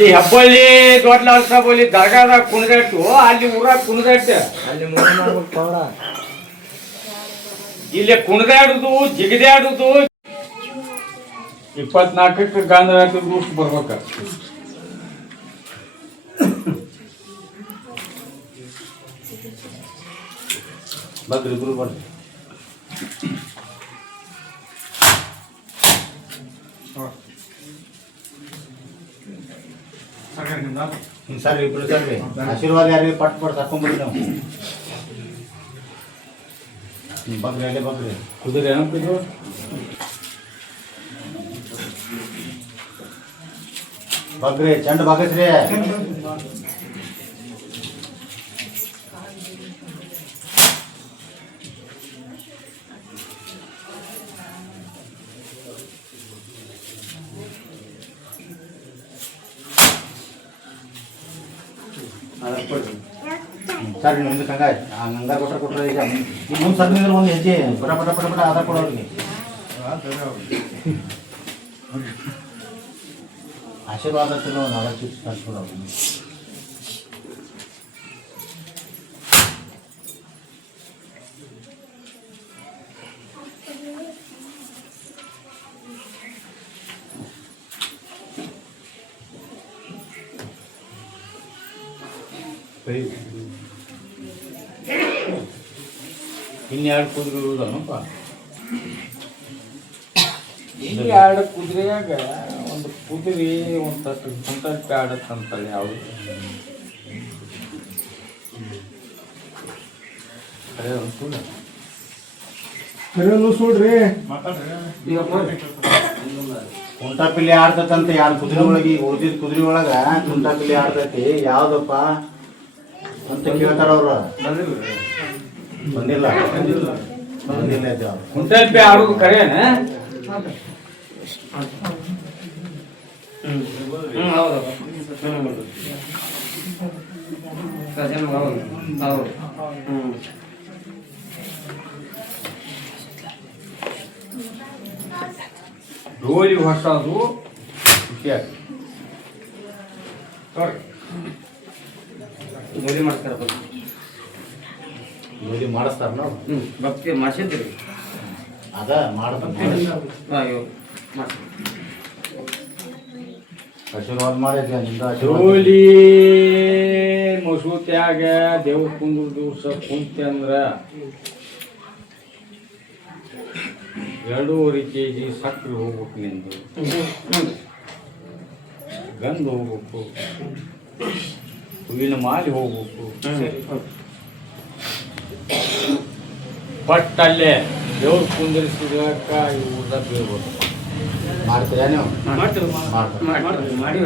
ಇಲ್ಲಿ ಹೆಬ್ಬಳ್ಳಿ ದೊಡ್ಡ ಲಾಲ್ ಸಾಬ್ ದರ್ಗಾದಾಗ ಕುಣಿದಾಟ್ಟು ಅಲ್ಲಿ ಊರಾಗ ಕುಣಿದಾಟ ಅಲ್ಲಿ ಮೂರು ಮಾಡ್ಬೇಕು ಪೌಡ ಇಲ್ಲಿ ಕುಣಿದಾಡುದು ಜಿಗಿದಾಡುದು 24ಕ್ಕೆ ಗಾಂಧಿ ರೂಟ್ ಬರ್ಬೇಕ ಬರ್ರಿ ಇಬ್ರು ಬರ್ರಿ ಸರ್ ಇಬ್ರು ಸರ್ರಿ ಆಶೀರ್ವಾದ ಯಾರಿಗೆ ಪಟ್ ಪಟ್ ತಕೊಂಡ್ಬಿಡಿ ನಾವು ಬಗ್ರಿ ಅಲ್ಲೇ ಬಗ್ರಿ ಕುದುರೆ ಏನಪ್ಪಿದ್ರು ಬಗ್ರಿ ಚಂಡ ಬಾಗಸ್ರಿ ಸರ್ ನಿಮ್ದು ಕಂಗಾಯ್ ಹಂಗಾರ ಕೊಟ್ರೆ ಈಗ ಮುಂದೆ ಸರ್ ನಿಂದ್ರೆ ಒಂದು ಹೆಜ್ಜೆ ಪಟ ಪಟ ಪಟ ಪಟ ಆಧಾರ್ ಕೊಡೋರಿಗೆ ಆಶೀರ್ವಾದ ಚಲೋ ನಾಳೆ ಚಿಪ್ಸ್ ಕಳ್ಸ್ಕೊಡೋರು ಇನ್ನೆರಡು ಕುದುರೆ ಇರುವುದನಪ್ಪ ಇನ್ನೆರಡು ಕುದುರೆಯಾಗ ಒಂದು ಕುದುರೆ ಒಂದು ಕುಂಟಕ್ಕೆ ಆಡತ್ತಂತೇಳಿ ಯಾವುದು ಅದೇ ಒಂದು ಸುಡ್ರಿ ಕುಂಟಾಪಿಲ್ಲಿ ಆಡ್ತಂತ ಯಾರು ಕುದುರೆ ಒಳಗೆ ಓದಿದ ಕುದುರೆ ಒಳಗ ಕುಂಟಾಪಿಲ್ಲಿ ಆಡ್ತೈತಿ ಯಾವ್ದಪ್ಪ ಅಂತ ಕೇಳ್ತಾರ ಅವ್ರು ಬಂದಿಲ್ಲ ಕುಂಟಲ್ಪಿ ಆಡೋದು ಕರೆಯನ ಡೋಲಿ ಹೊಸದು ಖುಷಿಯಾಗಿ ಗೋಲಿ ಮಾಡ್ತಾರ ಗೋಲಿ ಮಾಡಿಸ್ತಾರ ನಾವು ಭಕ್ತಿ ಮಾಡಿಸಿದ್ರಿ ಅದ ಆಶೀರ್ವಾದ ಮಾಡಿದ್ದೆ ನಿಂದ ಡೋಲಿ ಮಸೂತ್ಯಾಗ ದೇವ್ರ ಕುಂದ್ರ ದಿವಸ ಕುಂತೆ ಅಂದ್ರ 2.5 kg ಸಕ್ಕರೆ ಹೋಗ್ಬೇಕು ನಿಂದು ಗಂಧ ಹೋಗ್ಬೇಕು ಹೂವಿನ ಮಾಲಿ ಹೋಗ್ಬೇಕು ಬಟ್ ಅಲ್ಲೇ ದೇವ್ರ ಕುಂದಿರಿಸಿದಾಗ ಊಟ ಬೀಳ್ಬೋದು ಮಾಡ್ತೀರಾ ನೀವು ಮಾಡಿ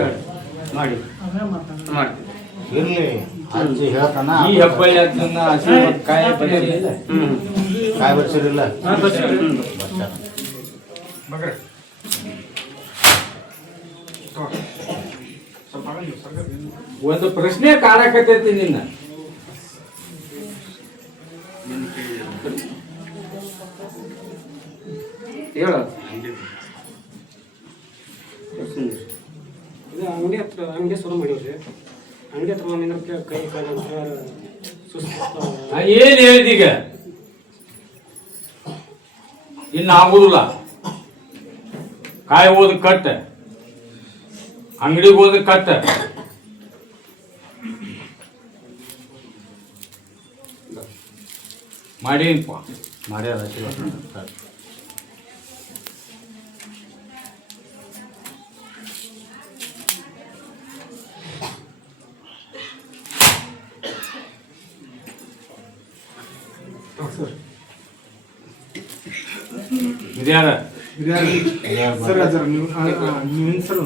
ಇರ್ಲಿ ಅಜ್ಜಿ ಹೇಳ್ತಾನ ಈ ಹೆಬ್ಬಳ್ಳಿ ಅದನ್ನ ಆಶೀರ್ವಾದ ಕಾಯಿ ಬರ್ಸಿಲ್ಲ ಕಾಯಿ ಬರ್ಸಿರಿಲ್ಲ ಒಂದು ಪ್ರಶ್ನೆ ಕಾಡಕತ್ತೈತಿ ನಿನ್ನ ಹೇಳ ಇದು ಅಂಗಡಿ ಶುರು ಮಾಡಿವ್ರಿ ಅಂಗಡಿ ಹತ್ರ ಬಂದ್ರೆ ಕೈ ಕಾಲ ಏನ್ ಹೇಳಿದೀಗ ಇನ್ನು ಆಗುದಿಲ್ಲ ಕಾಯಿ ಹೋದ ಕಟ್ಟ ಅಂಗಡಿಗೆ ಹೋದ ಕಟ್ಟ ಮಾಡೀನಪ್ಪ ಮಾಡ್ಯಾರ ಆಶೀರ್ವಾದ ಇದ್ಯಾರ ಸರ್ ನೀವು ಸರ್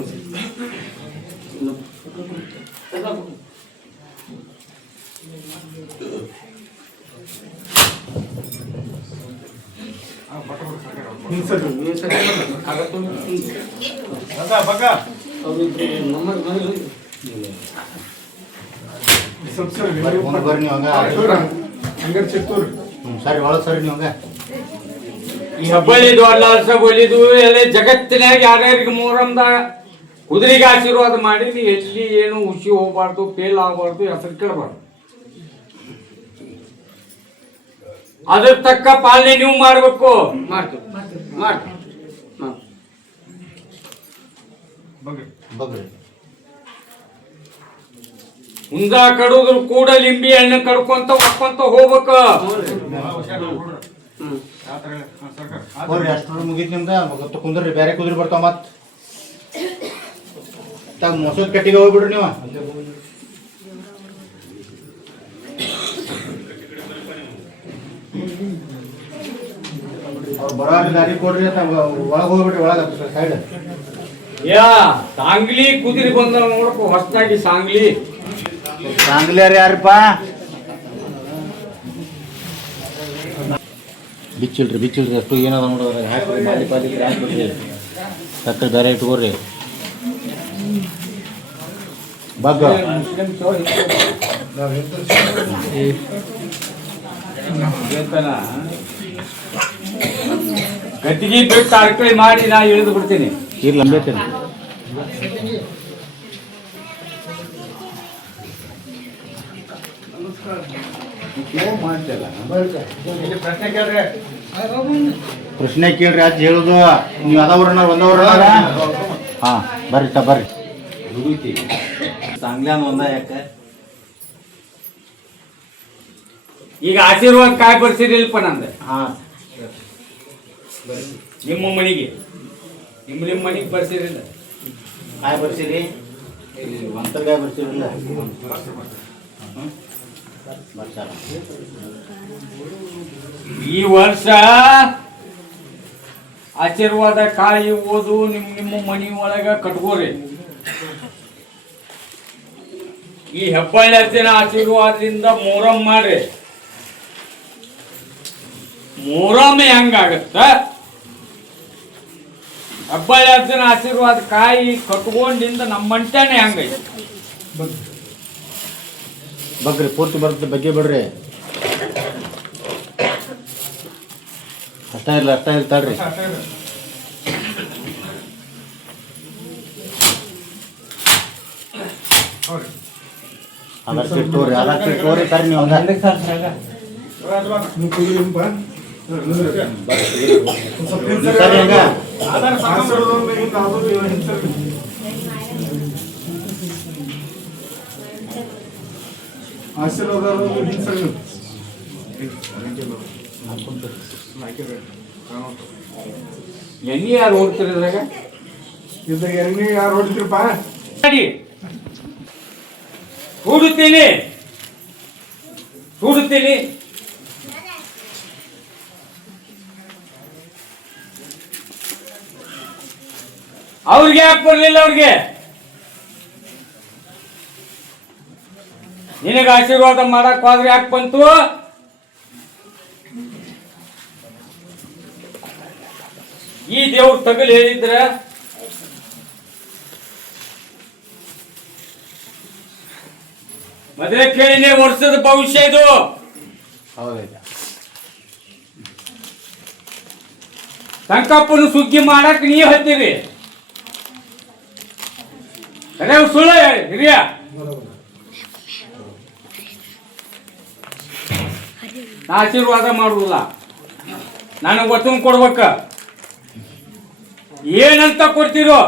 ಬರ್ರಿ ನೀವು ಹಂಗ ಸರಿ ಒಳಗೆ ಸರಿ ನೀವು ಹಂಗ ಈ ಹೆಬ್ಬಳ್ಳಿ ದೊಡ್ಡ ಲಾಲ್ ಸಾಬ್ ಒಲಿದು ಎಲ್ಲ ಜಗತ್ತಿನಾಗ ಯಾರ್ಯಾರಿಗೆ ಮೂರಮ್ದಾಗ ಕುದುರೆಗೆ ಆಶೀರ್ವಾದ ಮಾಡಿ ನೀ ಎಲ್ಲಿ ಏನು ಹುಷಿ ಹೋಗ್ಬಾರ್ದು, ಫೇಲ್ ಆಗಬಾರ್ದು, ಹೆಸರು ಕೇಳಬಾರ್ದು. ಅದ್ರ ತಕ್ಕ ಪಾಲನೆ ನೀವು ಮಾಡ್ಬೇಕು. ಮಾಡ್ತೀವಿ ಮಾಡ್ತೀವಿ. ಬಗ್ರಿ ಹುಂದ ಕಡುದ್ರ ಕೂಡ ಲಿಂಬಿ ಹಣ್ಣು ಕಡ್ಕೊಂತ ಒಕ್ಕೊಂತ ಹೋಗ್ಬೇಕ. ಹೋಗ್ರಿ ಅಷ್ಟ್ರ ಮುಗಿತ್ ನಿಮ್ದ ಮತ್ತೆ ಕುಂದ್ರಿ, ಬೇರೆ ಕುದುರೆ ಬರ್ತಾವ ಮತ್ ಮೊಸದ್ ಕಟ್ಟಿಗೆ ಹೋಗ್ಬಿಡ್ರಿ ನೀವು. ಅವ್ರು ಬರೋ ದಾರಿ ಕೊಡ್ರಿ ಅಂತ ಒಳಗೆ ಹೋಗ್ಬಿಟ್ರಿ, ಒಳಗ ಸೈಡ್. ಯಾ ಸಾಂಗ್ಲಿ ಕುದುರೆ ಬಂದ ನೋಡಪ್ಪ, ಹೊಸದಾಗಿ ಸಾಂಗ್ಲಿ. ಸಾಂಗ್ಲಿಯಾರ ಯಾರಪ್ಪ? ಬಿಚ್ಚಿಲ್ರಿ ಅಷ್ಟು ಏನದ ನೋಡೋದ್ರಾಗ ಹಾಕ್ರಿ, ಮಾಲಿ ಪಾಲಿ ಹಾಕ್ಬಿಡ್ರಿ, ಸಕ್ಕರೆ ಬೇರೆ ಇಟ್ಕೋರಿ. ಬಗ್ಗ ಗದ್ದಿಗೆ ಬಿಟ್ಟು ಅರ್ಕಳಿ ಮಾಡಿ ನಾ ಇಳಿದು ಬಿಡ್ತೀನಿ. ಇರ್ಲಿ ಅಂಬೇತೀನಿ. ಪ್ರಶ್ನೆ ಕೇಳ್ರಿ ಅಜ್ಜಿ ಹೇಳುದು. ನೀವು ಅದವ್ರನ್ನ ಒಂದವ್ರ ಹಾ ಬರ್ರಿ ಬರ್ರಿ. ಸಾಂಗ್ಲ್ಯಾನ ಒಂದ ಯಾಕೆ ಈಗ ಆಶೀರ್ವಾದ ಕಾಯಿ ಬರ್ಸಿರಿಲ್ಪ ನಂದು. ಹಾ ನಿಮ್ಮ ಮನೆಗೆ ನಿಮ್ಮ ಮನೆಗೆ ಬರ್ಸಿರಿಲ್ಲ. ಕಾಯಿ ಬರ್ಸಿರಿ, ಕಾಯಿ ಬರ್ಸಿರಲ್ಲ. ಈ ವರ್ಷ ಆಶೀರ್ವಾದ ಕಾಯಿ ಓದು ನಿಮ್ಮ ಮನಿ ಒಳಗ ಕಟ್ಕೋರಿ. ಈ ಹೆಬ್ಬಳ್ಳಿ ಅಜ್ಜನ ಆಶೀರ್ವಾದದಿಂದ ಮೊಹರಂ ಮಾಡ್ರಿ. ಮೊಹರಂ ಹೆಂಗಾಗತ್ತ, ಹೆಬ್ಬಳ್ಳಿ ಅಜ್ಜನ ಆಶೀರ್ವಾದ ಕಾಯಿ ಕಟ್ಕೊಂಡಿಂದ ನಮ್ಮ ಮಂಟನೆ ಹೆಂಗೈತಿ. ಬಗ್ರಿ ಪೂರ್ತಿ ಬರುತ್ತೆ, ಬಗ್ಗೆ ಬಿಡ್ರಿ. ಅಷ್ಟ ಇಲ್ಲ ತಡ್ರಿ. ಅದಕ್ಕೆ ತೋರಿ ಸರ್ ನೀವು ಸರಿ ಹಂಗ ಎಣ್ಣೆ ಯಾರು ಹೋಗ್ತೀರಿ ಇದ್ರಾಗ? ಎಣ್ಣೆ ಯಾರು ಹೊಡಿತೀರಪ್ಪ? ಸುಡುತ್ತೀನಿ. ಅವ್ರಿಗೆ ಯಾಕೆ ಬರ್ಲಿಲ್ಲ? ಅವ್ರಿಗೆ ನಿನಗೆ ಆಶೀರ್ವಾದ ಮಾಡಕ್ ಹೋದ್ರೆ ಯಾಕೆ ಬಂತು? ಈ ದೇವ್ರ ತಗಲ್ ಹೇಳಿದ್ರ ಮದುವೆ ಕೇಳಿನೇ ವರ್ಷದ ಭವಿಷ್ಯ ಇದು. ಸಂಕಪ್ಪನ ಸುಗ್ಗಿ ಮಾಡಕ್ ನೀ ಹತ್ತೀರಿ. ಅದೇ ಸುಳ್ಳ ಹಿರಿಯ. ನಾ ಆಶೀರ್ವಾದ ಮಾಡುದಿಲ್ಲ, ನನಗೆ ವಚನ ಕೊಡ್ಬೇಕ. ಏನಂತ ಕೊಡ್ತೀರೋ,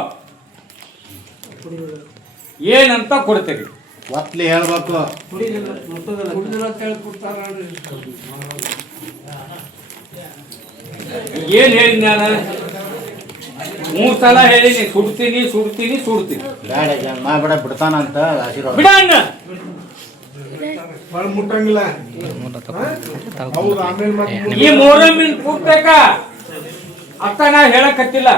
ಏನಂತ ಕೊಡ್ತೀರಿ? ಒತ್ಲಿ ಹೇಳ್ಬೇಕು. ಏನ್ ಹೇಳಿ ನಾನು 3 ಸಲ ಹೇಳಿನಿ, ಸುಡ್ತೀನಿ. ಬೇಡ ಮಾಡ್ಬೇಡ, ಬಿಡ್ತಾನಂತ ಆಶೀರ್ವಾದ ಬಿಡ ಅಣ್ಣ. ಮುಟ್ಟಂಗಿಲ್ಲ. ಈ ಮೊಹರಮ್ಮಿನ ಪೂರ್ತಕ ಅತ್ತ ನಾ ಹೇಳಕತ್ತಿಲ್ಲ.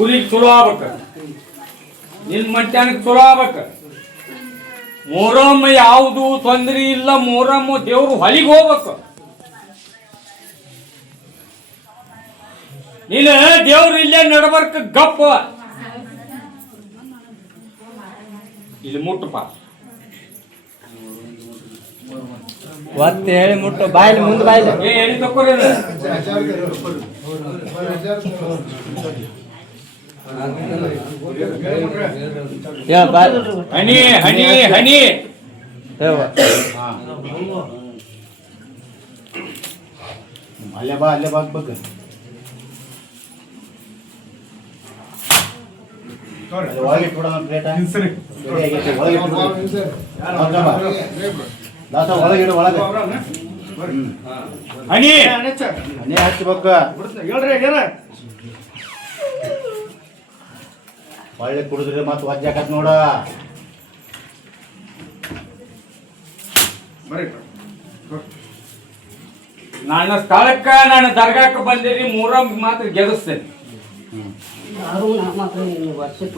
ಊರಿಗೆ ಚಲೋ ಆಗ್ಬೇಕ, ನಿನ್ ಮಟ್ಯಾನಕ್ಕೆ ಚಲೋ ಆಗ್ಬೇಕ. ಮೊಹರಂ ಯಾವುದು ತೊಂದ್ರೆ ಇಲ್ಲ. ಮೊಹರಂ ದೇವ್ರು ಹೊಲಿಗೆ ಹೋಗ್ಬೇಕು. ನೀನು ದೇವ್ರು ಇಲ್ಲೇ ನಡ್ಬರ್ಕ ಗಪ್ಪ. ಇಲ್ಲಿ ಮುಟ್ಟಪ್ಪ, ಒತ್ತೆ ಹೇಳಿ ಮುಟ್ಟು, ಬಾಯಲ್ಲಿ ಮುಂದೆ ಬಾಯಲ್ಲಿ ಎಲ್ಲಿ ತಕೋರಿ. ಹನಿ ಹನಿ ಹನಿ ಅಲ್ಲೇ ಬಾ ಬಗ್ಗೆ ಒಳಗೆ ಇಟ್ಬಿಡೋಣ ಪ್ಲೇಟ ಒಳಗೆ ಒಳಗಿಡು ಒಳಗೆ ಹನಿ ಹನಿ ಹಚ್ಬೇಕು ಒಳ್ಳೆ ಕುಡಿದ್ರಿ ಮತ್ತೆ ವಜ್ಜಾಕತ್ ನೋಡ ನನ್ನ ಸ್ಥಳಕ್ಕ ನಾನು ದರ್ಗಾಕ್ಕೆ ಬಂದಿರಿ ಮೂರಂ ಮಾತ್ರ ಗೆಲ್ಲಿಸ್ತೇನೆ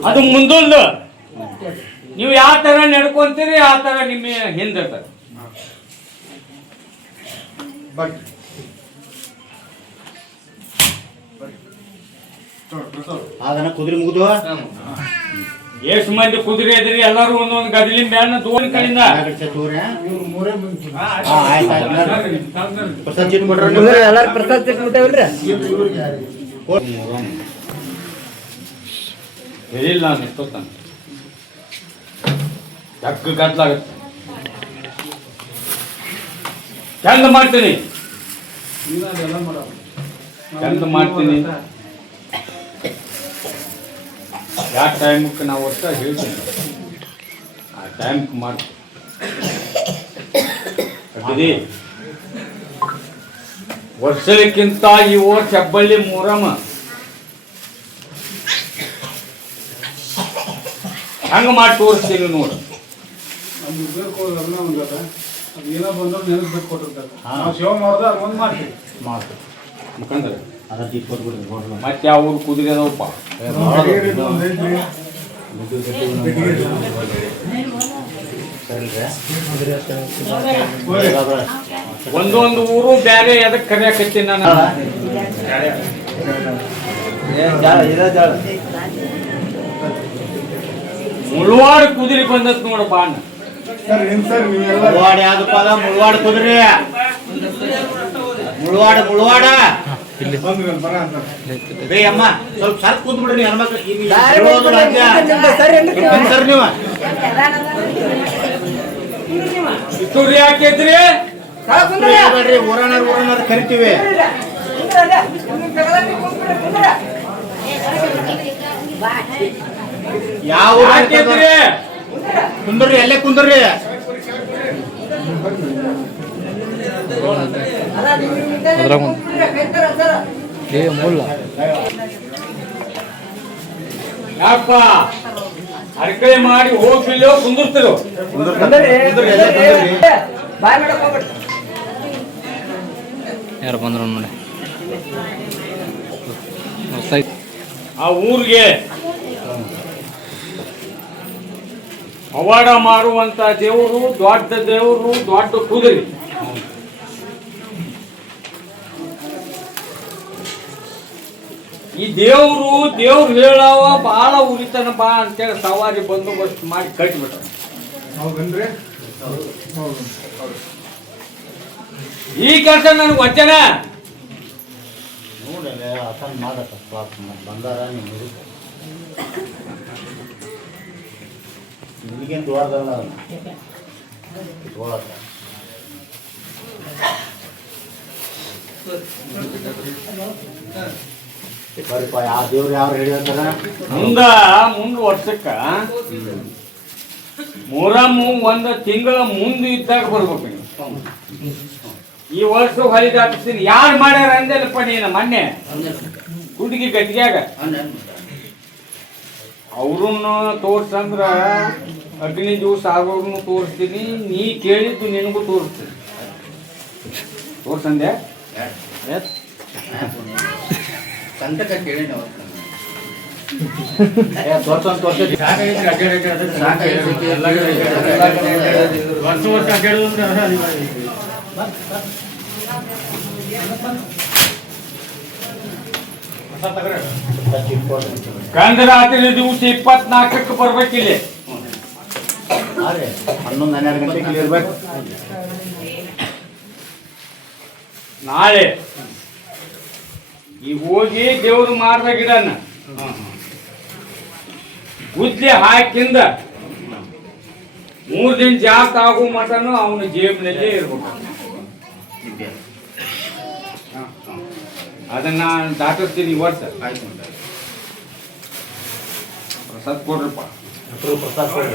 ಅದು ಮುಂದೊಂದು ನೀವು ಯಾವ ತರ ನಡ್ಕೊಂತೀರಿ ಆ ತರ ನಿಮ್ಮ ಹಿಂದಿರ್ತಾರೆ ಅದನ್ನ ಕುದುರೆ ಮುಗಿದು ಎಷ್ಟು ಮಂದಿ ಕುದುರೆ ಇದ್ರಿ ಎಲ್ಲರೂ ಒಂದೊಂದು ಗದಲಿನ ಬ್ಯಾನ ದೋಣಿ ಕಡೆಯಿಂದ ಎಲ್ಲಾರು ಪ್ರಸಾದ ಚಿಟ್ ಬಿಟ್ಟವಲ್ರಿ ಹೇಳಿಲ್ಲ ನಾನು ಎಷ್ಟೊತ್ತಾನ ಚಕ್ಕ ಗಟ್ಲಾಗತ್ತೆ ಚಂದ ಮಾಡ್ತೀನಿ ಚಂದ ಮಾಡ್ತೀನಿ ಯಾವ ಟೈಮಕ್ಕೆ ನಾವು ಒಟ್ಟ ಹೇಳ್ತೀನಿ ಆ ಟೈಮ್ಗೆ ಮಾಡ್ತೀವಿ ವರ್ಷಕ್ಕಿಂತ ಈ ವರ್ಷ ಹೆಬ್ಬಳ್ಳಿ ಮೂರಮ್ಮ ಹಂಗ ಮಾಡಿ ತೋರಿಸ್ತೀನಿ ನೋಡು ಏನೋ ಬಂದ್ರೆ ನೆನಸ್ಬೇಕು ಕೊಟ್ಟಿರ್ತಾರೆ ನಾವು ಸೇವೆ ಮಾಡೋದು ಅದು ಒಂದು ಮಾಡ್ತೀವಿ ಮುಖಂಡ್ರೆ ಅದ್ರ ಜಿಟ್ಕೊಟ್ಬಿಡ್ರಿ ಮತ್ತೆ ಯಾವ ಊರು ಕುದುರೆ ಅದಾವಪ್ಪ ಒಂದೊಂದು ಊರು ಬೇರೆ ಎದಕ್ಕೆ ಕರೆಯಾಕತ್ತೀನಿ ನಾನು ಮುಳ್ವಾಡ ಕುದುರೆ ಬಂದತ್ ನೋಡಪ್ಪ ಅಣ್ಣ ಮುಳ್ವಾಡ ಯಾವ್ದಪ್ಪ ಅದ ಮುಳ್ವಾಡ ಕುದುರೆ ಮುಳ್ವಾಡ ಬೇ ಅಮ್ಮ ಸ್ವಲ್ಪ ಸರ್ಕ್ ಕೂತ್ ಬಿಡ್ರಿ ಹೆಣ್ಮಕ್ಳು ಸರ್ ನೀವು ಇಷ್ಟುರಿ ಯಾಕೆದ್ರಿ ಬೇಡ್ರಿ ಊರಣ್ಣ ಕರಿತೀವಿ ಯಾವ ಯಾಕೆದ್ರಿ ಕುಂದ್ರಿ ಎಲ್ಲೇ ಕುಂದ್ರಿ ಯಾಕಪ್ಪ ಅರ್ಕೈ ಮಾಡಿ ಹೋಗ್ಬಿಲ್ಲೋ ಕುಂದಿರ್ತಿರೋ ಯಾರು ಬಂದ್ರು ನೋಡಿ ಆ ಊರಿಗೆ ಪವಾಡ ಮಾಡುವಂತ ದೇವರು ದೊಡ್ಡ ಕುದುರೆ ಈ ದೇವ್ರು ಹೇಳವ ಬಹಳ ಉರಿತನ ಬಾ ಅಂತೇಳಿ ಸವಾರಿ ಬಂದೋಬಸ್ತ್ ಮಾಡಿ ಕಟ್ಟಿಬಿಟ್ಟ ಈ ಕೆಲಸ ನನಗೆ ವಚನ ನೋಡಲ್ಲ ಅತನ್ ಮಾಡತ್ತ ಬಂದಾರ ನೀವು ನಿಮಗೇನು ದೊಡ್ಡದಲ್ಲ ಇಟ್ಕೊಳತ್ತ ಬರೀಪ ಯಾವ ದೇವ್ರು ಯಾವ ರೆಡಿ ಅಂತಾರ ಮುಂದ ವರ್ಷಕ್ಕ ಮೊಹರಂ ಒಂದು ತಿಂಗಳ ಮುಂದೆ ಇದ್ದಾಗ ಬರ್ಬೇಕು ನೀವು. ಈ ವರ್ಷ ಹೊಲಿಗೆ ಹಾಕಿಸ್ತೀನಿ ಯಾರು ಮಾಡ್ಯಾರ ಅಂದೆಲ್ಲಪ್ಪ ನೀನು ಮೊನ್ನೆ ಹುಡುಗಿ ಗಟ್ಟಿಗ್ಯಾಗ ಅವ್ರನ್ನ ತೋರ್ಸಂದ್ರ ಅಗ್ನಿ ದಿವಸ ಆಗೋರ್ನು ತೋರಿಸ್ತೀನಿ ನೀ ಕೇಳಿದ್ದು ನಿನಗೂ ತೋರಿಸ್ತೀನಿ ತೋರ್ಸಂದೆ ಸಂತಕ ಕೇಳಿ ಕಂದರಾತ್ರಿ ದಿವಸ 24ಕ್ಕೆ ಬರ್ಬೇಕಿಲ್ಲ 11-12 ಗಂಟೆಗೆ ಇರ್ಬೇಕು ನಾಳೆ ಈಗ ಹೋಗಿ ದೇವ್ರು ಮಾರ್ದ ಗಿಡನ ಉದ್ಲಿ ಹಾಕಿಂದ 3 ದಿನ ಜಾಸ್ತಿ ಆಗೋ ಮಟನು ಅವನ ಜೇಬಿನಲ್ಲೇ ಇರ್ಬೇಕು. ಅದನ್ನ ದಾಟಿಸ್ತೀನಿ ಈ ವರ್ಷ. ಪ್ರಸಾದ್ ಕೊಡ್ರಪ್ಪ. ಪ್ರಸಾದ್ ಕೊಡ್ರಿ.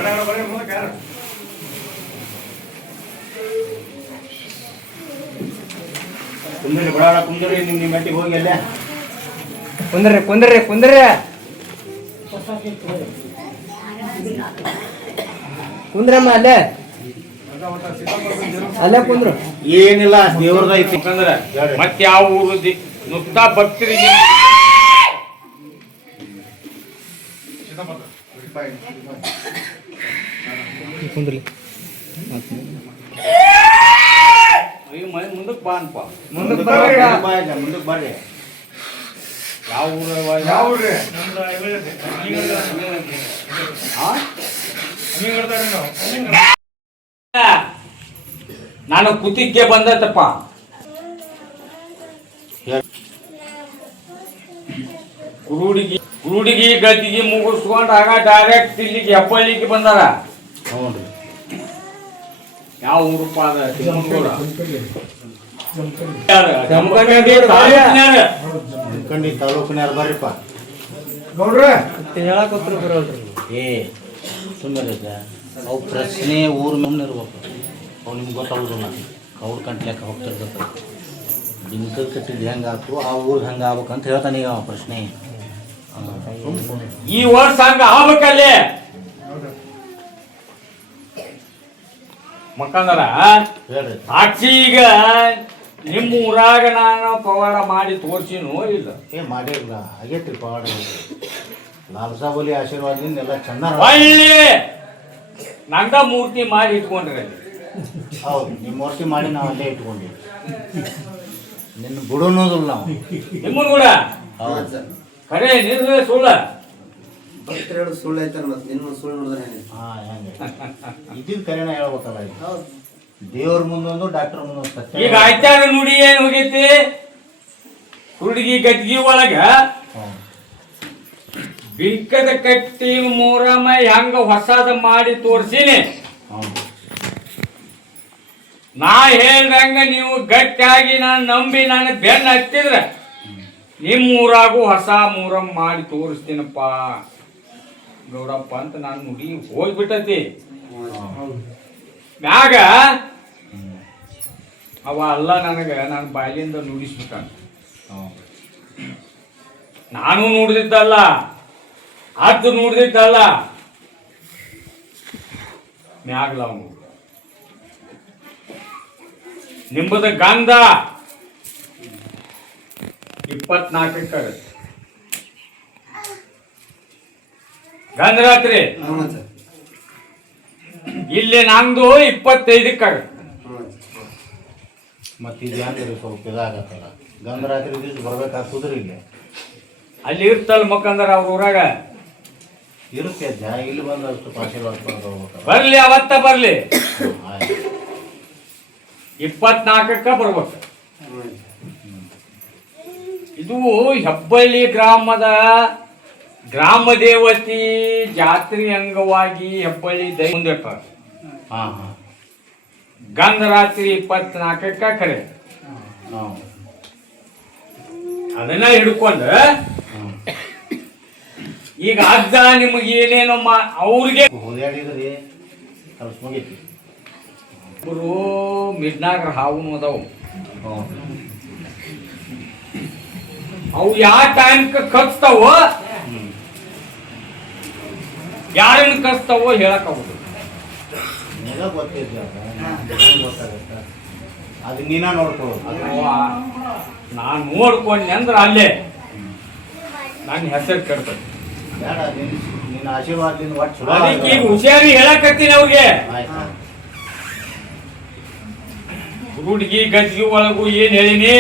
ಕುಂದ್ರಿ ಬಿಡೋಣ, ಕುಂದ್ರಿ ನಿಮ್ಮ ಮಟ್ಟಿಗೆ ಹೋಗಿ ಅಲ್ಲೇ ಕುಂದ್ರಿ ಕುಂದ್ರಿ ಕುಂದ್ರಿ ಕುಂದ್ರಮ್ಮ ಅಲ್ಲೇ ಅಲ್ಲೇ ಕುಂದ್ರು. ಏನಿಲ್ಲ, ದೇವ್ರದ ಐತಿ. ಯಾಕಂದ್ರೆ ಮತ್ತೆ ಯಾವ ಊರು ನುಕ್ತಾ ಭಕ್ತರಿಗೆ ಕುಂದ್ರಿ ಮುಂದಕ್ಕೆ ಬಾ ಅನ್ಪ. ಮುಂದಕ್ಕೆ ಬರ್ರಿ. ಮುಂದಕ್ಕೆ ಬರ್ರಿ. ಯಾವ ಊರು ಯಾವ ಊರ್ರಿ? ನಾನು ಕುತ್ತಿಗೆ ಬಂದತ್ತಪ್ಪ. ಕುರುಡಿಗಿ ಗದ್ದಿಗೆ ಮುಗಿಸ್ಕೊಂಡು ಆಗ ಡೈರೆಕ್ಟ್ ಇಲ್ಲಿಗೆ ಹೆಬ್ಬಳ್ಳಿಗೆ ಬಂದಾರ. ಹ್ಞೂ. ಯಾವ ಊರಪ್ಪ ಅದ? ಜಮಖಂಡಿ ತಾಲೂಕಿನಾರ ಬರ್ರಿಪ್ಪ. ಗೌಡ್ರ ಹೇಳಕ್ಕೋತ್ರ ಬರೋಲ್ರಿ. ಏ ಸುಮ್ಮನೆ ಅವು ಪ್ರಶ್ನೆ ಊರ ಮೇಲೆ ಇರ್ಬೇಕು. ಅವು ನಿಮ್ಗೆ ಗೊತ್ತಾಗೋದಿಲ್ಲ. ಅವ್ರ ಕಂಟ್ಲೆಕ್ಕ ಹೋಗ್ತಿರ್ತದೆ. ಬಿಂಕದ ಕಟ್ಟಿದ್ದು ಹೆಂಗೆ ಆಯ್ತು ಆ ಊರಿಗೆ ಹಂಗೆ ಆಗ್ಬೇಕಂತ ಹೇಳ್ತಾನೆ ಈಗ ಅವ ಪ್ರಶ್ನೆ. ಈ ವರ್ಷ ಹಂಗ ಆಗ್ಬೇಕಲ್ಲಿ ಮಕ್ಕಂದರ ಹೇಳ್ರಿ. ಸಾಕ್ಷಿ ಈಗ ನಿಮ್ಮ ಊರಾಗ ನಾನು ಪವಾಡ ಮಾಡಿ ತೋರ್ಸಿನೋ ಇಲ್ಲ? ಮಾಡಿಲ್ಲ, ಆಗೇತ್ರಿ ಪವಾಡ. ಲಾಲ್ ಸಾಬಲಿ ಆಶೀರ್ವಾದದಿಂದ ಎಲ್ಲ ಚೆನ್ನಾಗಿ. ಒಳ್ಳೆ ನಂಗ ಮೂರ್ತಿ ಮಾಡಿ ಇಟ್ಕೊಂಡ್ರಿ. ಹೌದು, ನಿಮ್ಮ ಮೂರ್ತಿ ಮಾಡಿ ನಾವು ಅಲ್ಲೇ ಇಟ್ಕೊಂಡಿವಿ. ನಿನ್ನ ಬಿಡೋನೋದಿಲ್ಲ ನಾವು. ನಿಮ್ಮನ್ ಕೂಡ ಹೌದು. ಖರೆ ನಿನ್ನ ಸುಳ್ಳ. ಸುಳ್ಳು ಐತಲ್ಲ ಮತ್ತೆ ನಿನ್ನ ಸುಳ್ಳು ನೋಡಿದ್ರೆ ಹಾಂ, ಹೆಂಗೆ ಇದ್ದಿದ್ದು ಕರೆನ ಹೇಳ್ಬೇಕಲ್ಲ. ಇದು ದೇವ್ರ ಮುಂದೊಂದು ಡಾಕ್ಟರ್ ಮುಂದೊಂದು ಸತ್ಯ. ಈಗ ಆಚಾರ ನುಡಿ ಏನ್ ಹೋಗೈತಿ? ಹುಡುಗಿ ಗದ್ಗಿ ಒಳಗ ಬಿಂಕದ ಕಟ್ಟಿ ಮೂರಮ್ಮ ಹೆಂಗ ಹೊಸದ ಮಾಡಿ ತೋರ್ಸಿನಿ. ನಾ ಹೇಳ್ದಂಗ ನೀವು ಗಟ್ಟಿಯಾಗಿ ನಾನು ನಂಬಿ ನಾನು ಬೆನ್ನ ಹತ್ತಿದ್ರ ನಿಮ್ಮ ಊರಾಗೂ ಹೊಸ ಮೂರಮ್ಮ ಮಾಡಿ ತೋರಿಸ್ತೀನಪ್ಪ ಗೌಡಪ್ಪ ಅಂತ ನಾನು ನುಡಿ ಹೋಗ್ಬಿಟ್ಟತಿ. ಮ್ಯಾಗ ಅವ ಅಲ್ಲ ನನಗೆ ನಾನು ಬಾಯಿಲಿಂದ ನುಡಿಸ್ಬಿಟ್ಟ. ನಾನು ನೋಡಿದ್ದಲ್ಲ, ಅದು ನೋಡಿದ್ದಲ್ಲ, ಮ್ಯಾಗ್ಲ ಅವನು ನಿಂಬದ ಗಂಧ 24 ಗಂಧರಾತ್ರಿ ಇಲ್ಲಿ ನಂದು 25 ಮತ್ತೆ ಇದು ಹೆಂಗೆ ಸ್ವಲ್ಪ ಇದಾಗತ್ತಲ್ಲ. ಗಂಧರಾತ್ರಿ ದಿವ್ಸ ಬರ್ಬೇಕಾಗ್ತದ್ರಿ. ಇಲ್ಲಿ ಅಲ್ಲಿ ಇರ್ತಲ್ಲ ಮಕ್ಕಂದ್ರ ಅವ್ರ ಊರಾಗ ಇರುತ್ತೆ ಅಜ್ಜ. ಇಲ್ಲಿ ಬಂದು ಅಷ್ಟು ಆಶೀರ್ವಾದ ಹೋಗ್ಬೇಕಲ್ಲ. ಬರ್ಲಿ, ಅವತ್ತ ಬರ್ಲಿ. ಆಯ್ತು. 24 ಬರ್ಬೇಕು. ಇದು ಹೆಬ್ಬಳ್ಳಿ ಗ್ರಾಮದ ಗ್ರಾಮ ದೇವತಿ ಜಾತ್ರೆ ಅಂಗವಾಗಿ ಹೆಬ್ಬಳ್ಳಿ ಮುಂದಿರ್ತಾರೆ. ಹಾಂ ಹಾಂ. ಗಂಧರಾತ್ರಿ 24 ಖರೆ. ಹಾಂ. ಅದನ್ನ ಹಿಡ್ಕೊಂಡು ಈಗ ಅಜ್ಜ ನಿಮಗೆ ಏನೇನೋ ಅವ್ರಿಗೆ ಹೋದ್ಯಾಡಿದ್ರಿ ಕಲ್ಸ್ ಮುಗೀತಿ. ಒಬ್ಬರು ಮಿಡ್ನಾಗ್ರ ಹಾವುನು ಅದಾವು. ಹ್ಞೂ. ಅವು ಯಾವ ಟೈಮ್ಗೆ ಕಚ್ತಾವೋ ಯಾರನ್ನ ಕಚ್ತಾವೋ ಹೇಳಕ್ ಆಗುದು. ನಿನಗೆ ಗೊತ್ತಿದ್ದ ಗೊತ್ತಾಗತ್ತ. ಅದು ನೀನ ನೋಡ್ಕೊಳ್ಳೋದು. ನಾನು ನೋಡ್ಕೊಂಡೆ ಅಂದ್ರೆ ಅಲ್ಲೇ ನನ್ನ ಹೆಸರು ಕೆಡ್ತದೆ. ಬೇಡ, ನಿನ್ನ ಆಶೀರ್ವಾದದಿಂದ ಒಟ್ಟು ಚಲೋ ಅದಕ್ಕೆ ಈಗ ಹುಷಾರಿ ಹೇಳಕತ್ತೀನಿ ಅವ್ರಿಗೆ. ಆಯ್ತಾ? ಹುಡುಗಿ ಗದ್ಗಿ ಒಳಗೂ ಏನ್ ಹೇಳಿನಿ,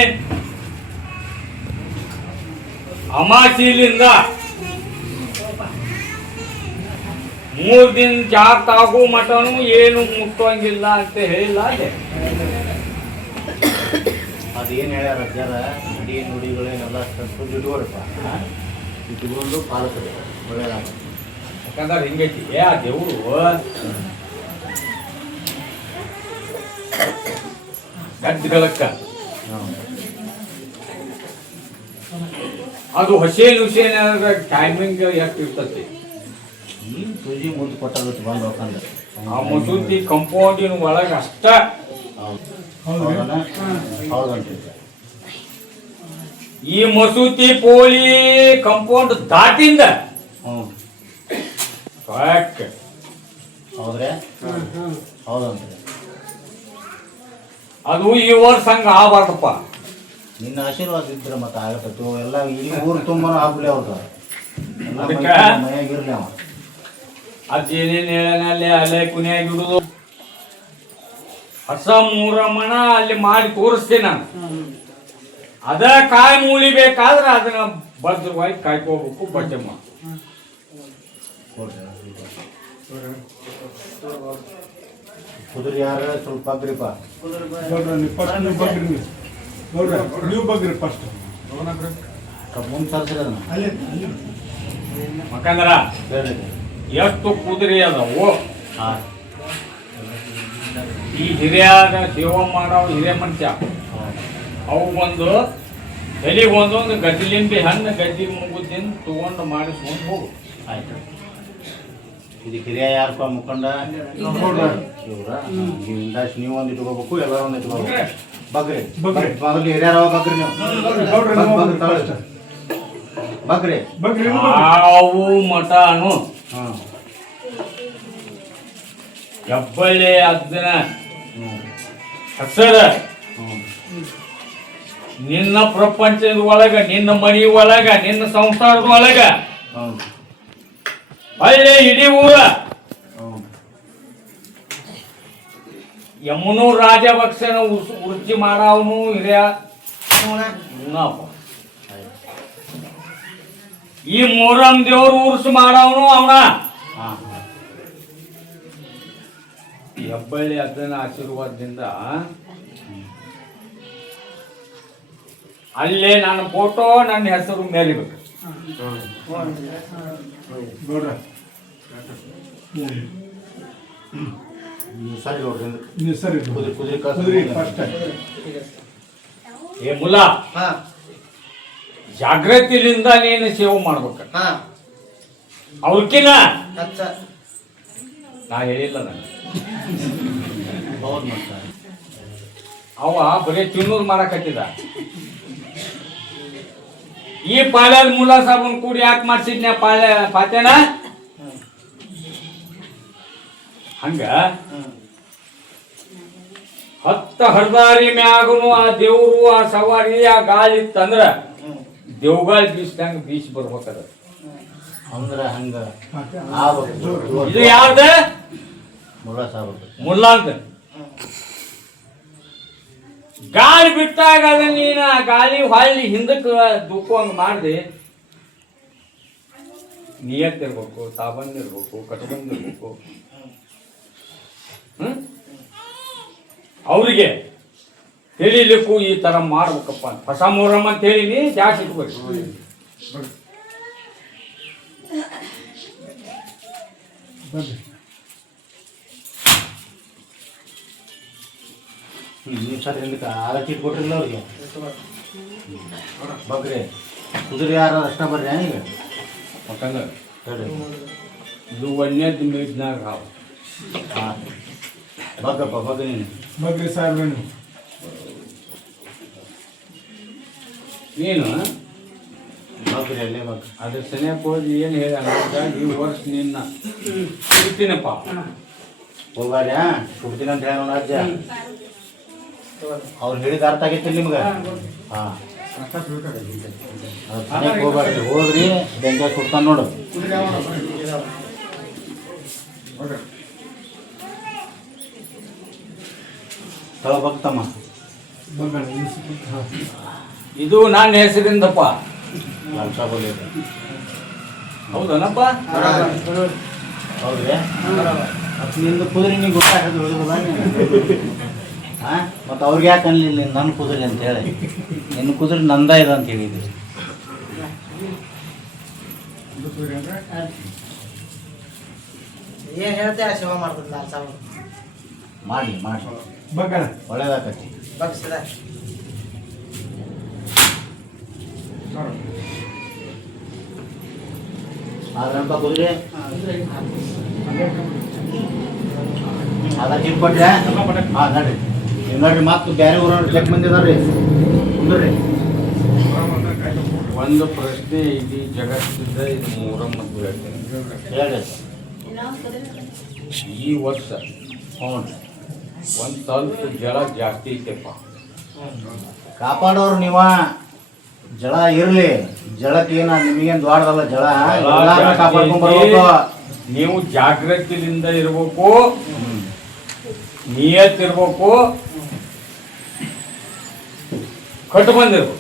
ಅಮಾಸಿಲಿಂದ 3 ದಿನ ಜಾತಾಗೋ ಮಟನು ಏನು ಮುಟ್ಟೋಂಗಿಲ್ಲ ಅಂತ ಹೇಳಿಲ್ಲ. ಅಲ್ಲೇ ಅದೇನು ಹೇಳ್ಯಾರ ಅಜ್ಜಾರ, ನಡಿ ನುಡಿಗಳೇನೆಲ್ಲ ಇಟ್ಕೊಡಪ್ಪ. ಇಟ್ಕೊಂಡು ಪಾಲಿಸ್ರಿ, ಒಳ್ಳೆಯದಾಗ. ಯಾಕಂದ್ರೆ ಹಿಂಗೈತಿ ಆ ದೇವ್ರು ಗದ್ದಗಳಕ್ಕ ಅದು ಹುಸೇನ್ ಟೈಮಿಂಗ್ ಎಷ್ಟು ಇರ್ತತಿ ಈ ತುಜಿ ಮುದ್ದು ಕೊಟ್ಟಾಗುತ್ತೆ ಬಂದು ಹೋಗ್ಕಂದ್ರೆ ಆ ಮಸೂತಿ ಕಂಪೌಂಡಿನ ಒಳಗೆ ಅಷ್ಟ ಹೌದಂತೆ ಈ ಮಸೂತಿ ಪೋಳಿ ಕಂಪೌಂಡ್ ದಾಟಿಂದ ಹ್ಞೂ ಕರೆಕ್ಟ್ ಹೌದ್ರಿ ಹೌದಂತೆ ಅದು ಈ ವರ್ಷ ಹಂಗ ಆಗಬಾರ್ದಪ್ಪ. ನಿನ್ನ ಆಶೀರ್ವಾದ ಇದ್ರೆ ಮತ್ತೆ ಆಗತ್ತೋ ಎಲ್ಲ ಇಲ್ಲಿ ಊರು ತುಂಬ ಆಗ್ಲಿ ಅವ್ರದ್ದು ಅದಕ್ಕೆ? ಮನೆಯಾಗಿರ್ಲಿ ಅವ ಅದೇನೇನು ಹೇಳನಲ್ಲಿ ಅಲ್ಲೇ ಕುನಿಯಾಗಿಡುದು ಹೊಸ ಮೂರಮ್ಮನ ಅಲ್ಲಿ ಮಾಡಿ ತೋರಿಸ್ತೀನಿ ನಾನು. ಅದ ಕಾಯಿ ಮೂಳಿಬೇಕಾದ್ರೆ ಅದನ್ನ ಭದ್ರವಾಗಿ ಕಾಯ್ಕೋಬೇಕು ಬಟ್ಟೆಮ್ಮ. ಕುದುರೆ ಯಾರು ಸ್ವಲ್ಪ ಅಗ್ರಿಪ್ಪ ನೋಡ್ರಿ ನೀವು ಫಸ್ಟ್ ನೀವು ಬಗ್ರಿ ನೀವು ನೋಡ್ರಿ ನೀವು ಬಗ್ರಿ ಫಸ್ಟ್ ಮುಂದೆ ತರ್ಸಿರಿ ಅದನ್ನ ಯಾಕಂದ್ರ ಹೇಳಿ ಎಷ್ಟು ಕುದುರೆ ಅದಾವು ಹಾಂ ಈ ಹಿರಿಯಾದ ಸೇವೆ ಮಾಡೋ ಹಿರಿಯ ಮನುಷ್ಯ ಅವು ಒಂದು ಎಲಿಗೆ ಒಂದೊಂದು ಗದ್ದಲಿಂಬಿ ಹಣ್ಣು ಗದ್ದಿ ಮುಗುದಿನ ತಗೊಂಡು ಮಾಡಿಸ್ಕೊಂಡು ಹೋಗು. ಆಯ್ತು ಇದಕ್ಕೆ ಹಿರಿಯ ಯಾರಪ್ಪ ಮುಖಂಡ ಇವ್ರ ನೀವು ಒಂದು ಇಟ್ಕೋಬೇಕು ಎಲ್ಲರೂ ಒಂದು ಇಟ್ಕೋಬೇಕು ಬಗ್ರಿ ಬಗ್ರಿ. ಮೊದಲು ಹಿರಿಯರ ಬಗ್ರಿ ನೀವು ನೋಡ್ರಿ ನೀವು ಬಗ್ರಿ ತಗೊಳ್ಳಿ. ಬಗ್ರಿ ಬಗ್ರಿ ಅವು ಮಟನು ಹಾಂ ಹೆಬ್ಬಳ್ಳಿ ಅದನ್ನ ಹ್ಞೂ ಹೆಸರ ಹ್ಞೂ ನಿನ್ನ ಪ್ರಪಂಚದ ಒಳಗ ನಿನ್ನ ಮನಿ ಒಳಗ ನಿನ್ನ ಸಂಸಾರದ ಒಳಗ ಹ್ಞೂ ಅಲ್ಲಿ ಇಡೀ ಊರ ಹ್ಞೂ ಯಮುನೂರ್ ರಾಜಭಕ್ಷನ ಉರ್ಜಿ ಮಾಡವನು ಹಿರಿಯ ಇವನಪ್ಪ. ಈ ಮೊಹರಂ ದೇವ್ರು ಉರ್ಸು ಮಾಡವನು ಅವನ ಹಾಂ ಹೆಬ್ಬಳ್ಳಿ ಅದ್ದನ ಆಶೀರ್ವಾದದಿಂದ ಅಲ್ಲೇ ನನ್ನ ಫೋಟೋ ನನ್ನ ಹೆಸರು ಮೇಲಿಬೇಕು. ನೋಡ್ರಿ ಸರಿ ನೋಡ್ರಿ ನೀವು ಸರಿ ಕುದುರೆ ಕುದುರೆ ಕುದುರೆ ಕಳ್ಸಿ ಫಸ್ಟ್ ಏ ಮುಲ್ಲ ಜಾಗೃತಿಲಿಂದ ನೀನು ಸೇವೆ ಮಾಡ್ಬೇಕ. ಅವ್ರಕಿನ ನಾ ಹೇಳಿಲ್ಲ ನನಗೆ ಹೌದು ಮತ್ತೆ ಅವ ಬರೀ ತಿನ್ನೂರು ಮಾಡಕತ್ತಿದ. ಈ ಪಾಳ್ಯದ ಮುಲ್ಲಾ ಸಾಬನ್ ಕೂಡಿ ಯಾಕೆ ಮಾಡ್ಸಿದ್ನ ಪಾತ್ಯನ ಹಂಗ 10 ಹರ್ದಾರಿ ಮ್ಯಾಗನು ಆ ದೇವ್ರು ಆ ಸವಾರಿ ಆ ಗಾಳಿ ಇತ್ತಂದ್ರ ದೇವ್ಗಾಳಿ ಬೀಸ್ದಂಗ ಬೀಸ್ ಬರ್ಬೇಕದ. ಅಂದ್ರೆ ಹಂಗ ಇದು ಯಾವ್ದ ಮುಳ್ಳ ಸಾಬ್ ಮುಲ್ಲಾ ಅಂತ ಗಾಳಿ ಬಿಟ್ಟಾಗ ಅದ ನೀನ ಆ ಗಾಳಿ ಹೊಳ್ಳಿ ಹಿಂದಕ್ಕೆ ದುಃಖಂಗ ಮಾಡ್ದೆ ನಿಯತ್ತಿರ್ಬೇಕು, ಸಾಬಂದ್ ಇರ್ಬೇಕು, ಕಟ್ಬಂದ್ ಇರ್ಬೇಕು. ಅವ್ರಿಗೆ ತಿಳಿಲಿಕ್ಕೂ ಈ ತರ ಮಾಡ್ಬೇಕಪ್ಪ. ಹೊಸ ಮೊಹರಂ ಅಂತ ಹೇಳಿನಿ, ಜಾಸ್ತಿ ಇಟ್ಬೇಕು. ಬಗ್ರಿ ನೀವು ಸರ್ ಹಿಂದಕ್ಕೆ ಆಲಕ್ಕಿ ಇಟ್ಕೊಟ್ರಿಲ್ಲ ಅವ್ರಿಗೆ ಬಗ್ರಿ ಕುದುರೆ ಯಾರು ಅಷ್ಟ ಬರ್ರಿ ಈಗ ಯಾಕಂದ್ರೆ ಹೇಳಿ ಇದು ಒಂದೇದ್ ಮೇಜ್ನಾಗ ಹಾವು. ಹಾಂ ಬಗ್ಗಪ್ಪ ಬಗ್ಗ ನೀನು ಬಗ್ರಿ ಸಾಹೇಬ್ರೆ ನೀವು ನೀನು ಬಗ್ರಿ ಅಲ್ಲೇ ಬಗ್ಗ ಅದ್ರ ಸನಿಯಕ್ಕೆ ಹೋಗಿ ಏನು ಹೇಳ ಈ ವರ್ಷ ನಿನ್ನ ಇರ್ತೀನಪ್ಪ. ಹೋಗ್ಬಾರ್ಯಾ ಸುಡ್ತೀನಿ ಅಂತ ಹೇಳೋಣ ಅಜ್ಜ ಅವ್ರು ಹೇಳಿದ ಅರ್ಥ ಆಗೈತಿ ನಿಮ್ಗೆ ಹಾಂ ಹೋಗ್ಬಾರ್ದು ಹೋದ್ರಿ ಬೆಂಕ ಸುಡ್ತಾನೆ ನೋಡು ತಗೋ ಬಗ್ತಮ್ಮ ಬಗ್ಗಣ ಇದು ನನ್ನ ಹೆಸರಿಂದಪ್ಪ. ಲಂಚ ಬೋಲಿ ಹೌದನಪ್ಪ? ಹೌದ್ರಿ ಮತ್ತು ನಿಂದು ಕುದುರೆ ನಿಂಗೆ ಗೊತ್ತಾಗೋದು ಹಾಂ ಮತ್ತು ಅವ್ರಿಗೆ ಯಾಕೆ ಅನ್ಲಿಲ್ಲ ನನ್ನ ಕುದುರೆ ಅಂತ ಹೇಳಿ ನಿನ್ನ ಕುದುರೆ ನಂದ ಇದೆ ಅಂತ ಹೇಳಿದ್ವಿ ಏನ್ ಹೇಳ್ತೀಯ ಸೇವಾ ಮಾಡ್ತದ ನಾನು ಸಾವು ಮಾಡಿ ಮಾಡಿ ಬಗ್ಗಣ ಒಳ್ಳೇದಾಕತಿ ಬಗ್ಸಿದ ಆದ್ರಪ್ಪ ಕುದುರೆ ಅದ ಜಿಪ್ ಕೊಟ್ರೆ ಹಾಂ ನಡ್ರಿ ನೀವು ನೋಡ್ರಿ ಮತ್ತೆ ಬೇರೆ ಊರವ್ರು ಚೆಕ್ ಬಂದಿದಾರ್ರಿ ಕುಂದ್ರಿ ಒಂದು ಪ್ರಶ್ನೆ ಇಡೀ ಜಗತ್ತಿಂದ ಇದು ಮೂರಮ್ಮ ಅಂತ ಹೇಳ್ತೇನೆ. ಹೇಳಿ ಈ ವರ್ಷ ಹ್ಞೂ ಒಂದು ಸ್ವಲ್ಪ ಜಲ ಜಾಸ್ತಿ ಐತೆಪ್ಪ. ಕಾಪಾಡೋರು ನೀವ ಜಳ ಇರ್ಲಿ ಜಳಕ್ಕೆ ಏನ ನಿಮಗೇನು ದ್ವಾಡದಲ್ಲ ಜಳ ಎಲ್ಲಾರನ್ನ ಕಾಪಾಡ್ಕೊಂಡ್ ಬರ್ಬೇಕು. ನೀವು ಜಾಗೃತಿಯಿಂದ ಇರ್ಬೇಕು, ನಿಯತ್ ಇರ್ಬೇಕು, ಕಟ್ಟು ಬಂದಿರ್ಬೇಕು.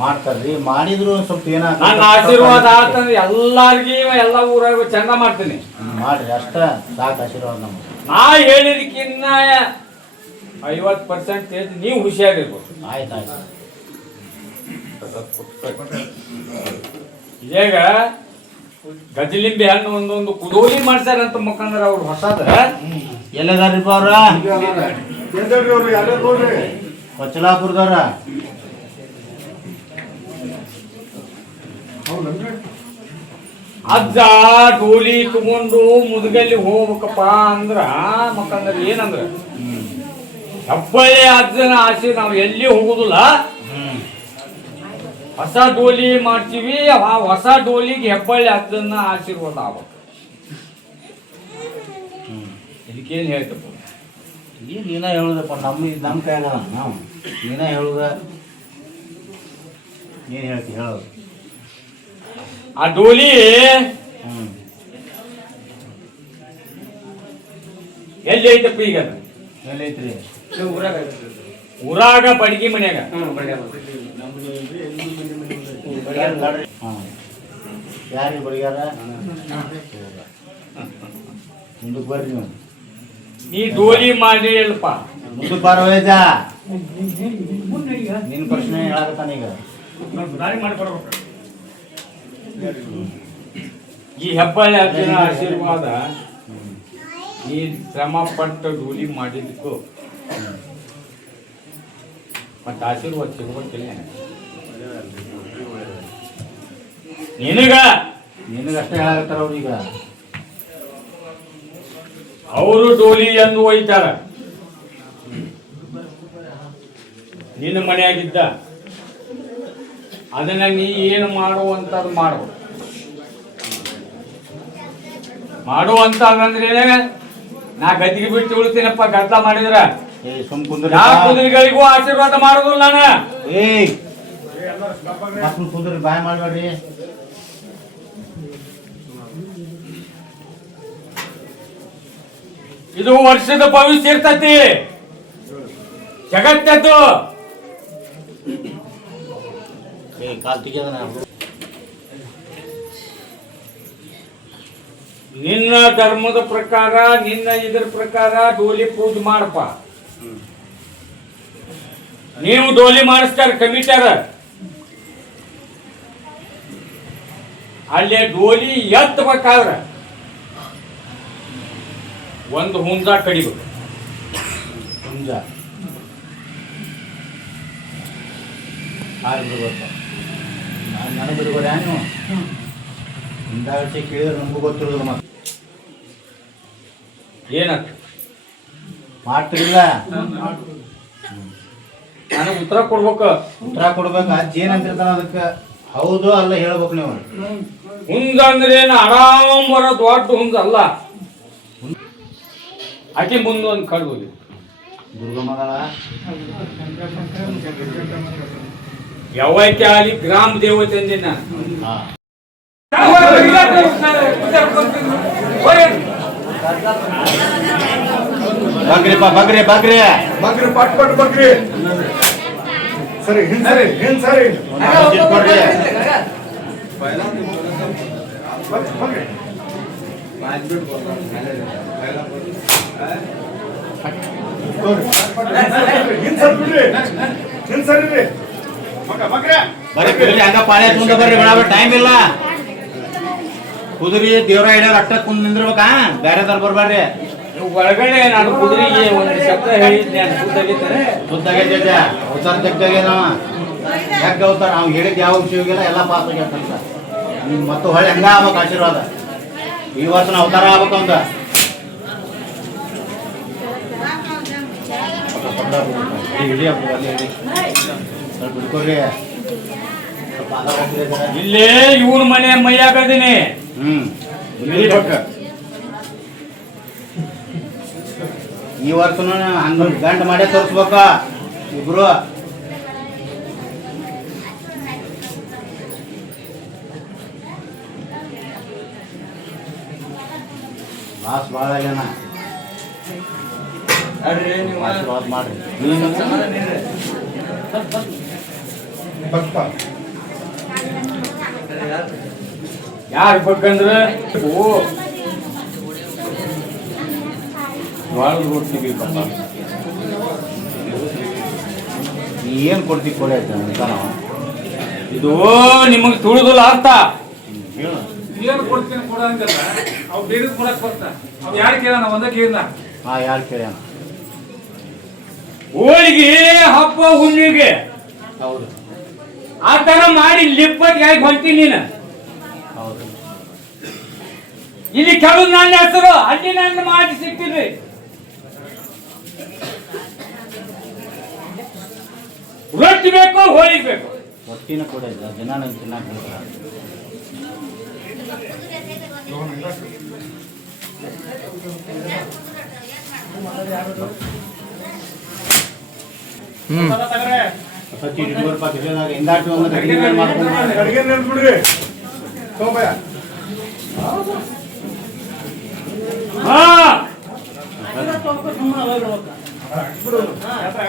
ಮಾಡ್ತಾರ್ರಿ ಮಾಡಿದ್ರು ಒಂದ್ ಸ್ವಲ್ಪ ಏನ ನನ್ನ ಆಶೀರ್ವಾದ ಆತಂದ್ರೆ ಎಲ್ಲಾರ್ಗಿ ಎಲ್ಲ ಊರಾಗ ಚಂದ ಮಾಡ್ತೀನಿ. ಮಾಡ್ರಿ ಅಷ್ಟ ಸಾಕು ಆಶೀರ್ವಾದ ನಮ್ಗೆ. ನಾ ಹೇಳಿದಕ್ಕಿನ್ನ 50% ನೀವು ಹುಷಾರಿರ್ಬೇಕು. ಆಯ್ತು ಆಯ್ತು ಈಗ ಗಜಲಿಂಬೆ ಹಣ್ಣು ಒಂದೊಂದು ಕುದೋಲಿ ಮಾಡ್ಸ್ಯಾರಂತ ಮುಖಂದ್ರ ಅವ್ರು ಹೊಸದ ಎಲ್ಲದಾರಿಪ್ಪ ಅವ್ರ ಎದ್ದೇಳ್ರಿ ಅವ್ರು ಯಾರ್ಯಾರು ನೋಡ್ರಿ ಕೊಚ್ಚಲಾಪುರದವ್ರ ಅಜ್ಜ ಡೋಲಿ ತಗೊಂಡು ಮುದುಗಲ್ಲಿ ಹೋಗ್ಬೇಕಪ್ಪ ಅಂದ್ರ ಮುಖಂದ್ರ ಏನಂದ್ರ ಹೆಬ್ಬಳ್ಳಿ ಅಜ್ಜನ ಆಸೆ ನಾವು ಎಲ್ಲಿ ಹೋಗುದಿಲ್ಲ. ಹೊಸ ಡೋಲಿ ಮಾಡ್ತೀವಿ, ಆ ಹೊಸ ಡೋಲಿಗೆ ಹೆಬ್ಬಳ್ಳಿ ಅಜ್ಜನ ಆಶೀರ್ವಾದ ಆಗ್ಬೇಕು. ಇದಕ್ಕೇನು ಹೇಳ್ತಪ್ಪ? ಈಗ ನೀನ ಹೇಳುದಪ್ಪ ನಮ್ಮ ಕೈಯಾಗ ನಾವು ನೀನ ಹೇಳುದ ನೀನ್ ಹೇಳ್ತಿ ಹೇಳೋದು. ಆ ಡೋಲಿ ಎಲ್ಲಿ ಐತಪ್ಪ ಈಗ? ಎಲ್ಲೈತ್ರಿ? ಊರಾಗ ಬಡ್ಗಿ ಮನ್ಯಾಗ. ಯಾರಿಗೆ ಬಡಿಗಾರ ಮುಂದಕ್ಕೆ ಬರ್ರಿ ನೀವು. ನೀ ಡೋಲಿ ಮಾಡಿ ಅಲ್ಪ ಮುಂದಕ್ಕೆ ಬಾರ ವೈದ್ಯ ನಿನ್ನ ಪ್ರಶ್ನೆ ಹೇಳಕತ್ತಾನ ಈಗ. ಈ ಹೆಬ್ಬಳ್ಳಿ ಅಜ್ಜನ ಆಶೀರ್ವಾದ ನೀ ಶ್ರಮ ಪಟ್ಟು ಡೋಲಿ ಮಾಡಿದ್ದಕ್ಕೂ ಮತ್ತೆ ಆಶೀರ್ವಾದ ಸಿಗ್ಬೇಕಿಲ್ಲ ನಿನಗಷ್ಟೇ ಹೇಳಕತ್ತಾರ ಅವ್ರೀಗ. ಅವರು ಡೋಲಿ ಎಂದು ಒಯ್ತಾರ. ನಿನ್ನ ಮನೆಯಾಗಿದ್ದ ಅದನ್ನ ನೀ ಏನು ಮಾಡುವಂತದ್ದು ಮಾಡುವಂತಂದ್ರೆ ನಾ ಗದ್ದಿಗೆ ಬಿಟ್ಟು ಉಳ್ತೀನಪ್ಪ ಗದ್ದ ಮಾಡಿದ್ರ ಸುಮ್ ಕುಂದ್ರಿ ಯಾವ ಕುದುರೆಗಳಿಗೂ ಆಶೀರ್ವಾದ ಮಾಡೋದಿಲ್ಲ ನಾನು. ಏಯ್ ಮಕ್ಕಳು ಕುಂದ್ರಿ ಬಾಯ್ ಮಾಡ್ಬೇಡ್ರಿ. ಇದು ವರ್ಷದ ಭವಿಷ್ಯ ಇರ್ತತಿ, ಜಗತ್ತದ್ದು. ಕಾಲ್ ತೆಗೆದ ನಿನ್ನ ಧರ್ಮದ ಪ್ರಕಾರ ನಿನ್ನ ಇದ್ರ ಪ್ರಕಾರ ಡೋಲಿ ಪೂಜೆ ಮಾಡಪ್ಪ. ನೀವು ಡೋಲಿ ಮಾಡಿಸ್ತಾರ ಕಮಿಟ್ಯಾರ, ಅಲ್ಲೇ ಡೋಲಿ ಎತ್ತಬೇಕಾದ್ರ ಒಂದು ಹುಂಜ ಕಡಿಬೇಕು. ಹುಂಜ ಹಾಲು ಬಿಡ್ಬೇಕು. ನನಗೆ ಬಿಡ್ಬೇಡ ನೀವು ಹಿಂದಾಗಟ್ಟೆ ಕೇಳಿದ್ರೆ ನಮಗೂ ಗೊತ್ತಿರೋದು. ಮತ್ತೆ ಏನಂತ ಮಾಡ್ತಿರಿಲ್ಲ ನನಗೆ ಉತ್ತರ ಕೊಡ್ಬೇಕು. ಉತ್ತರ ಕೊಡ್ಬೇಕು. ಅಜ್ಜಿ ಏನಂತಿರ್ತಾನ ಅದಕ್ಕೆ ಹೌದು ಅಲ್ಲ ಹೇಳ್ಬೇಕು ನೀವು. ಹುಂಜ ಅಂದ್ರೆ ಏನು ಆರಾಮ್ ಬರೋ ದೊಡ್ಡ ಹುಂಜ ಅಲ್ಲ. ಆಕೆ ಮುಂದೆ ಒಂದು ಕಡ್ದು ದುರ್ಗಮ್ಮಗಳ ಯಾವೈತೆ ಅಲ್ಲಿ ಗ್ರಾಮ ದೇವತೆ ಅಂದಿನ. ಬಗ್ರಿಪ್ಪ ಬಗ್ರಿ ಬಗ್ರಿ ಬಗ್ರಿ ಪಟ್ ಪಟ್ ಬಗ್ರಿ. ಸರಿ ಹಿಂದ್ ಸರಿ ಹಿಂದ್ ಸರಿ ಕೊಡ್ರಿ. ಬಗ್ರಿ. ಹಿಂದ್ ಸರಿ ಬಿಡ್ರಿ, ಹಿಂದ್ ಸರಿ ರೀ. ಬರ್ರಿ ಹಂಗ ಪಾಳೆ ಮುಂದೆ ಬರ್ರಿ, ಟೈಮ್ ಇಲ್ಲ. ಕುದುರೆ ದೇವ್ರ ಹಿಡಿಯೋರು ಅಟ್ಟ ಕುಂದ್ ನಿಂದಿರ್ಬೇಕಾ ಬೇರೆದಾರ ಬರ್ಬಾರ್ರಿ. ಒಳಗಡೆ ನಾನು ಕುದುರೆಗೆ ಒಂದು ಶಬ್ದ ಹೇಳಿದ್ದೆ ಶುದ್ಧಾಗೈತೆ ಅವತಾರ ಜಗ್ಗಾಗೇನವ ಜಗ್ಗ ಅವತಾರ ಅವ್ನು ಹೇಳಿದ್ ಯಾವ ವಿಷಯಗೆಲ್ಲ ಎಲ್ಲ ಪಾಸ್ ಆಗ್ಯಾತಂತ. ನೀನು ಮತ್ತು ಹೊಳ್ಳಿ ಹಂಗ ಆಗ್ಬೇಕು ಆಶೀರ್ವಾದ. ಈ ವರ್ಷನ ಅವತಾರ ಆಗ್ಬೇಕು ಅಂತ ಹಿಡಿ ಹಬ್ಬ ಅಲ್ಲಿ ಹಿಡಿ ಸ್ವಲ್ಪ ಹಿಡ್ಕೊರಿ. ಸ್ವಲ್ಪ ಆಧಾರ ಹಾಕಿದ್ರೆ ಜರ. ಇಲ್ಲೇ ಇವ್ರ ಮನೆ ಮೈಯಾಗದೀನಿ. ಹಿಡಿಬೇಕು. ಈ ವರ್ಷನೂ ಹಂಗ ಗಂಟು ಮಾಡೇ ತೋರಿಸ್ಬೇಕ ಇಬ್ರು. ಲಾಸ್ ಭಾಳ ಆಗ್ಯಾನ. ಆಶೀರ್ವಾದ ಮಾಡ್ರಿ. ಯಾರು ಬೇಕಂದ್ರ ಜೋಳದ ರೊಟ್ಟಿ ಬೇಕಪ್ಪ. ನೀ ಏನು ಕೊಡ್ತಿ ಕೊಡಿ ಆಯ್ತು ಇದು ನಿಮಗೆ ತುಳಿದಿಲ್ಲ ಅರ್ಥ. ಹೇಳು. ಏನು ಕೊಡ್ತೀನಿ ಕೊಡಂಗಿಲ್ಲ. ಅವ್ ಬೇರೆ ಕೊಡಕ್ ಬರ್ತಾ ಅವ್ ಯಾರು ಕೇಳ ಒಂದ ಕೇಳಿದ. ಹಾಂ ಯಾರು ಕೇಳ್ಯಾನ. ಹೋಳಿಗೆ ಹಬ್ಬ ಹುಣ್ಣಿಗೆ ಹೌದು ಆ ತರ ಮಾಡಿ ಲಿಪ್ಪಟ್ ಯಾಕೆ ಹೊಂತೀನಿ ನೀನು. ಹೌದು ಇಲ್ಲಿ ಕೆಲವು ನನ್ನ ಹೆಸರು ಅಲ್ಲಿ ನನ್ನ ಮಾಡಿ ಸಿಕ್ಕಿದ್ರಿ. ರೊಟ್ಟಿ ಬೇಕು ಹೋಳಿಗೆ ಬೇಕು. ರೊಟ್ಟಿನ ಕೊಡಿ ದಿನ ನಂಗೆ ತಿನ್ನಕ್ಕೆ ಹೇಳ್ತಾರೆ. ಸ್ವಲ್ಪ ಚೀಟಿ 200 ರೂಪಾಯಿ ಕಿಶೋದಾಗ ಹಿಂದಾಟು ಒಂದು ಅಡಿಗೆ ಮಾಡ್ಕೊಂಡು ಅಡಿಗೆ ನೆನ್ಸ್ಬಿಡ್ರಿ ಸೋಮಯ್ಯ. ಹಾ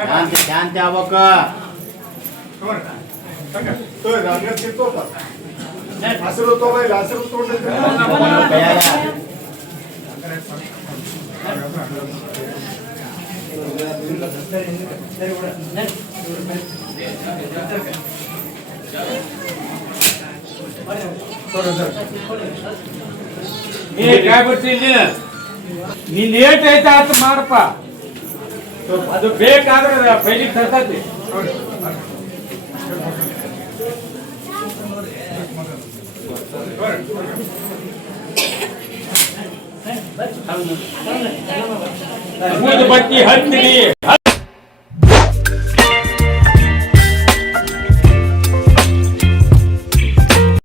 ಶಾಂತಿ ಶಾಂತಿ ಆಗ್ಬೇಕು. ಹಸಿರು ತಗೋಲ್ಲ ಹಸಿರು ತಗೊಂಡಿದ್ರೆ ಕೈಯಾಗ ನಿನ್ ಏಟ್ ಐತೆ ಆತ ಮಾಡಪ್ಪ. ಅದು ಬೇಕಾದ್ರೆ ಬೈಲಿಗೆ ತರ್ತೈತಿ. ಬತ್ತಿ ಹತ್ತಿರಿ.